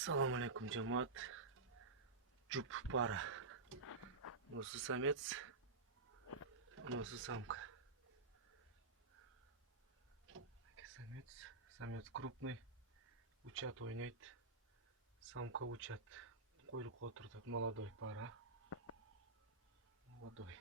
Салам алейкум, жамаат. Жуп пара. Носы самец, носы самка. Самец крупный, учат ойнайт. Самка учат. Койрукка отуртат. Молодой пара. Молодой.